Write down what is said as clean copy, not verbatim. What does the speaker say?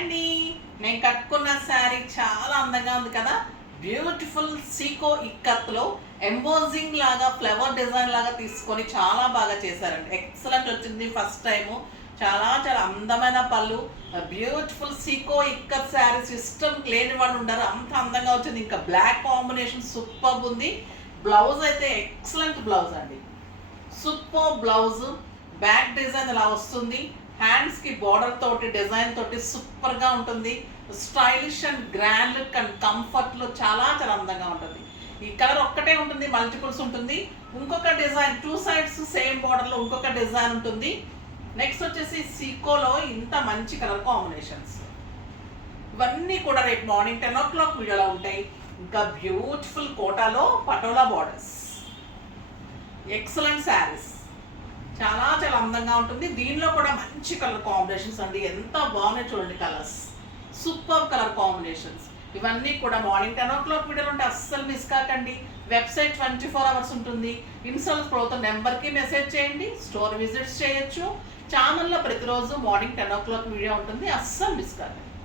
అండి, నేను కట్టుకున్న శారీ చాలా అందంగా ఉంది కదా. బ్యూటిఫుల్ సీకో ఇక్కత్లో ఎంబోజింగ్ లాగా ఫ్లవర్ డిజైన్ లాగా తీసుకొని చాలా బాగా చేశారండి. ఎక్సలెంట్ వచ్చింది ఫస్ట్ టైము. చాలా చాలా అందమైన పళ్ళు, బ్యూటిఫుల్ సీకో ఇక్కత్ శారీస్ ఇష్టం లేని వాళ్ళు ఉండరు, అంత అందంగా వచ్చింది. ఇంకా బ్లాక్ కాంబినేషన్ సూపర్ ఉంది. బ్లౌజ్ అయితే ఎక్సలెంట్ బ్లౌజ్ అండి, సూపర్ బ్లౌజ్. బ్యాక్ డిజైన్ ఇలా వస్తుంది, హ్యాండ్స్కి బార్డర్ తోటి డిజైన్ తోటి సూపర్గా ఉంటుంది. Stylish and grand look and కంఫర్ట్లో చాలా చాలా అందంగా ఉంటుంది. ఈ కలర్ ఒక్కటే ఉంటుంది, మల్టిపుల్స్ ఉంటుంది. ఇంకొక డిజైన్ టూ సైడ్స్ సేమ్ బార్డర్లో ఇంకొక డిజైన్ ఉంటుంది. నెక్స్ట్ వచ్చేసి సీకోలో ఇంత మంచి కలర్ కాంబినేషన్స్ ఇవన్నీ కూడా రేపు మార్నింగ్ 10 o'clock వీడియోలో ఉంటాయి. ఇంకా బ్యూటిఫుల్ కోటాలో పటోలా బార్డర్స్, ఎక్సలెంట్ శారీస్, చాలా చాలా అందంగా ఉంటుంది. దీనిలో కూడా మంచి కలర్ కాంబినేషన్స్ అండి, ఎంత బాగున్నాయి చూడండి కలర్స్, సూపర్ కలర్ కాంబినేషన్స్. ఇవన్నీ కూడా మార్నింగ్ 10 o'clock వీడియోలు ఉంటే అస్సలు మిస్ కాకండి. వెబ్సైట్ 24 hours ఉంటుంది. ఇన్స్టాల్ ప్రోతో నెంబర్కి మెసేజ్ చేయండి, స్టోర్ విజిట్స్ చేయొచ్చు. ఛానల్లో ప్రతిరోజు మార్నింగ్ 10 o'clock వీడియో ఉంటుంది, అస్సలు మిస్ కాకండి.